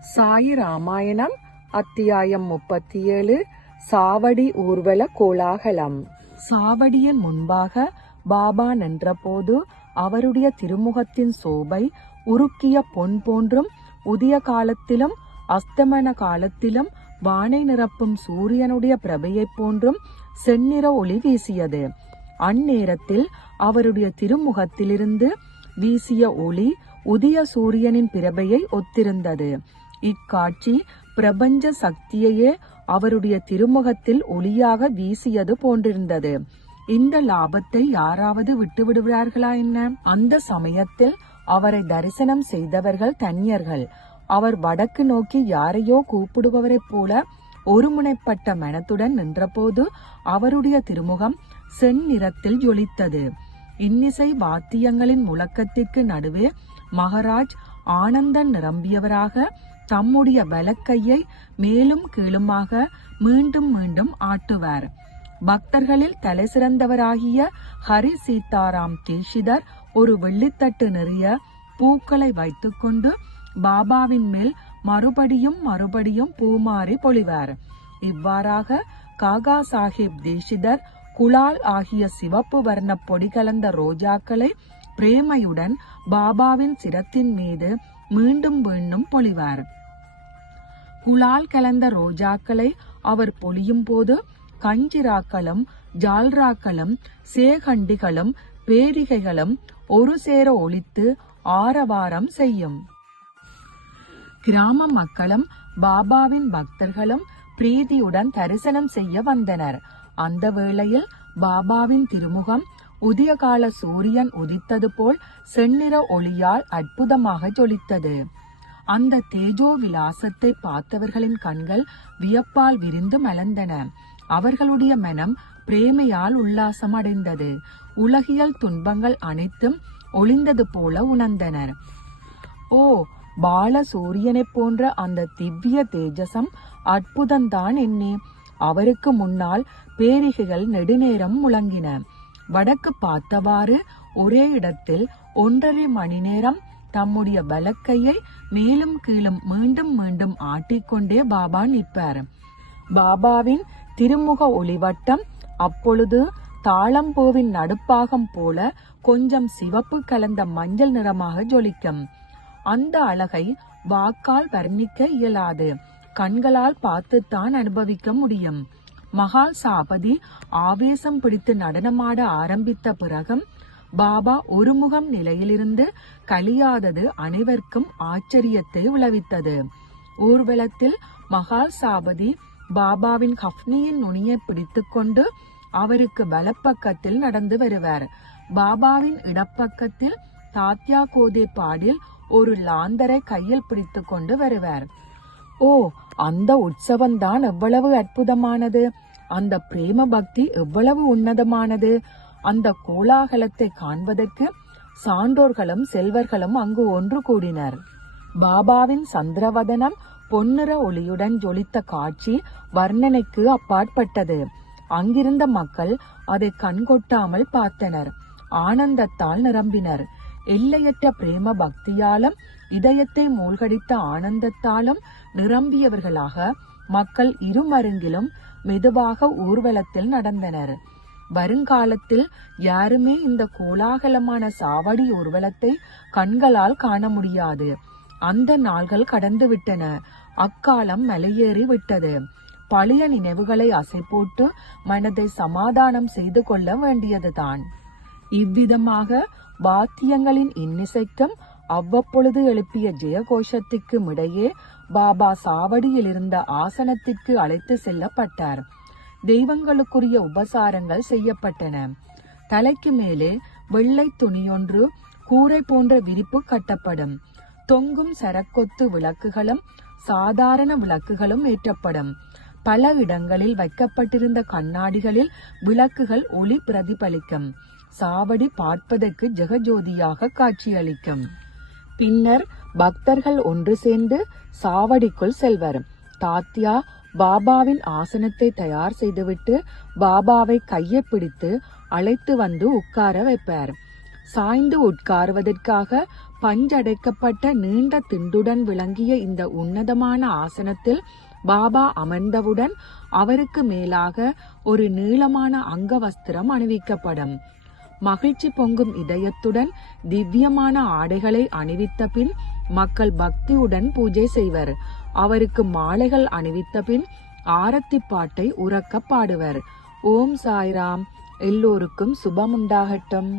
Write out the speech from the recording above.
சாயி ராமாயணம் அத்தியாயம் முப்பத்தி ஏழு சாவடி ஊர்வல கோலாகலம். சாவடியின் முன்பாக பாபா நின்றபோது அவருடைய திருமுகத்தின் சோபை உருக்கிய பொன் போன்றும் உதிய காலத்திலும் அஸ்தமன காலத்திலும் வானை நிரப்பும் சூரியனுடைய பிரபையைப் போன்றும் செந்நிற ஒளி வீசியது. அந்நேரத்தில் அவருடைய திருமுகத்திலிருந்து வீசிய ஒளி உதிய சூரியனின் பிரபையை ஒத்திருந்தது. இக்காட்சி பிரபஞ்ச சக்தியையே அவருடைய திருமுகத்தில் ஒளியாக வீசியது போன்றிருந்தது. இந்த லாபத்தை யாராவது விட்டுவிடுவார்களா என்ன? அந்த சமயத்தில் அவரை தரிசனம் செய்தவர்கள் தன்யர்கள். அவர் வடக்கு நோக்கி யாரையோ கூப்பிடுபவரைப் போல ஒருமுனைப்பட்ட மனத்துடன் நின்றபோது அவருடைய திருமுகம் செந்நிறத்தில் ஜொலித்தது. இன்னிசை வாத்தியங்களின் முழக்கத்திற்கு நடுவே மகராஜ் ஆனந்தன் நிரம்பியவராக தம்முடைய வலக்கையை மேலும் கீழுமாக மீண்டும் மீண்டும் ஆட்டுவார். பக்தர்களில் தலை சிறந்தவராகிய ஹரி சீதாராம் தீஷிதர் ஒரு வெள்ளித்தட்டு நிறைய பூக்களை வைத்துக்கொண்டு பாபாவின் மேல் மறுபடியும் மறுபடியும் பூமாறி பொழிவார். இவ்வாறாக காகா சாஹிப் தீஷிதர் குலால் ஆகிய சிவப்பு வர்ண பொடி கலந்த ரோஜாக்களை பிரேமையுடன் பாபாவின் சிரத்தின் மீது மீண்டும் மீண்டும் பொழிவார். குலால் கலந்த ரோஜாக்களை அவர் பொழியும் போது கஞ்சிராக்களும் ஜால்ராக்களும் சேகண்டிகளும் பேரிகைகளும் ஒரு சேர ஒழித்து ஆரவாரம் செய்யும். கிராம மக்களும் பாபாவின் பக்தர்களும் பிரீதியுடன் தரிசனம் செய்ய வந்தனர். அந்த வேளையில் பாபாவின் திருமுகம் உதயகால சூரியன் உதித்தது போல் செந்நிற ஒளியால் அற்புதமாக ஜொலித்தது. அந்த தேஜோ விலாசத்தை பார்த்தவர்களின் கண்கள் வியப்பால் விரிந்து மலர்ந்தன. அவர்களுடைய மனம் பிரேமையால் உல்லாசம் அடைந்தது உலகியல் துன்பங்கள் அனைத்தும் ஒளிந்தது போல உணர்ந்தனர் ஓ பால சூரியனைப் போன்ற அந்த திவ்ய தேஜசம் அற்புதம்தான் என்னே. அவருக்கு முன்னால் பேரிகைகள் நெடுநேரம் முழங்கின. வடக்கு பார்த்தவாறு ஒரே இடத்தில் ஒன்றரை மணி நேரம் தம்முடைய பலக்கையை மேலும் கீழும் மீண்டும் மீண்டும் ஆட்டிக்கொண்டே பாபா நிற்பார். பாபாவின் திருமுக ஒளிவட்டம் அப்பொழுது தாளம்பூவின் நடுப்பாகம் போல கொஞ்சம் சிவப்பு கலந்த மஞ்சள் நிறமாக ஜொலிக்கும். அந்த அழகை வாக்கால் வர்ணிக்க இயலாது. கண்களால் பார்த்துத்தான் அனுபவிக்க முடியும். மகால் சாபதி ஆவேசம் பிடித்து நடனமாட ஆரம்பித்த பிறகும் பாபா ஒருமுகம் நிலையிலிருந்து கலியாதது அனைவருக்கும் ஆச்சரியத்தை விளைவித்தது. ஊர்வலத்தில் மகால் சாபதி பாபாவின் கஃப்னியின் நுனியை பிடித்துக்கொண்டு அவருக்கு வலப்பக்கத்தில் நடந்து வருவார். பாபாவின் இடப்பக்கத்தில் தாத்யா கோதே பாடில் ஒரு லாந்தரை கையில் பிடித்து கொண்டு வருவார். ஓ அந்த உற்சவம்தான் எவ்வளவு அற்புதமானது. அந்த பிரேம பக்தி எவ்வளவு உன்னதமானது. அந்த கோலாகலத்தை காண்பதற்கு சான்றோர்களும் செல்வர்களும் அங்கு ஒன்று கூடினர். பாபாவின் சந்திரவதனம் பொன்னிற ஒளியுடன் ஜொலித்த காட்சி வர்ணனைக்கு அப்பாற்பட்டது. அங்கிருந்த மக்கள் அதை கண்கொட்டாமல் பார்த்தனர். ஆனந்தத்தால் நிரம்பினர். எல்லையற்ற பிரேம பக்தியாலும் இதயத்தை மூழ்கடித்த ஆனந்தத்தாலும் நிரம்பியவர்களாக மக்கள் இருமருங்கிலும் மெதுவாக ஊர்வலத்தில் நடந்தனர். வருங்காலத்தில் யாருமே இந்த கோலாகலமான சாவடி ஊர்வலத்தை கண்களால் காண முடியாது. அந்த நாள்கள் கடந்து விட்டன. அக்காலம் மலையேறி விட்டது. பழைய நினைவுகளை அசை போட்டு மனதை சமாதானம் செய்து கொள்ள வேண்டியதுதான். இவ்விதமாக வாத்தியங்களின் இன்னிசைக்கும் அவ்வப்பொழுது எழுப்பிய ஜெயகோஷத்திற்கும் இடையே பாபா சாவடியில் இருந்த ஆசனத்திற்கு அழைத்து செல்லப்பட்டார். தெய்வங்களுக்குரிய உபசாரங்கள் செய்யப்பட்டன. தலைக்கு மேலே வெள்ளை துணியொன்று கூரை போன்ற விரிப்பு கட்டப்படும். தொங்கும் சரக்கொத்து விளக்குகளும் சாதாரண விளக்குகளும் ஏற்றப்படும். பல இடங்களில் வைக்கப்பட்டிருந்த கண்ணாடிகளில் விளக்குகள் ஒளி பிரதிபலிக்கும். சாவடி பார்ப்பதற்கு ஜெகஜோதியாக காட்சியளிக்கும். பின்னர் பக்தர்கள் ஒன்று சேர்ந்து சாவடிக்குள் செல்வர். தாத்யா பாபாவின் ஆசனத்தை தயார் செய்துவிட்டு பாபாவை கையை பிடித்து அழைத்து வந்து உட்கார வைப்பார். சாய்ந்து உட்காருவதற்காக பஞ்சடைக்கப்பட்ட நீண்ட திண்டுடன் விளங்கிய இந்த உன்னதமான ஆசனத்தில் பாபா அமர்ந்தவுடன் அவருக்கு மேலாக ஒரு நீளமான அங்கவஸ்திரம் அணிவிக்கப்படும். மகிழ்ச்சி பொங்கும் இதயத்துடன் திவ்யமான ஆடைகளை அணிவித்த பின் மக்கள் பக்தியுடன் பூஜை செய்வர். அவருக்கு மாலைகள் அணிவித்த பின் ஆரத்தி பாட்டை உறக்க பாடுவர். ஓம் சாய்ராம். எல்லோருக்கும் சுபமுண்டாகட்டும்.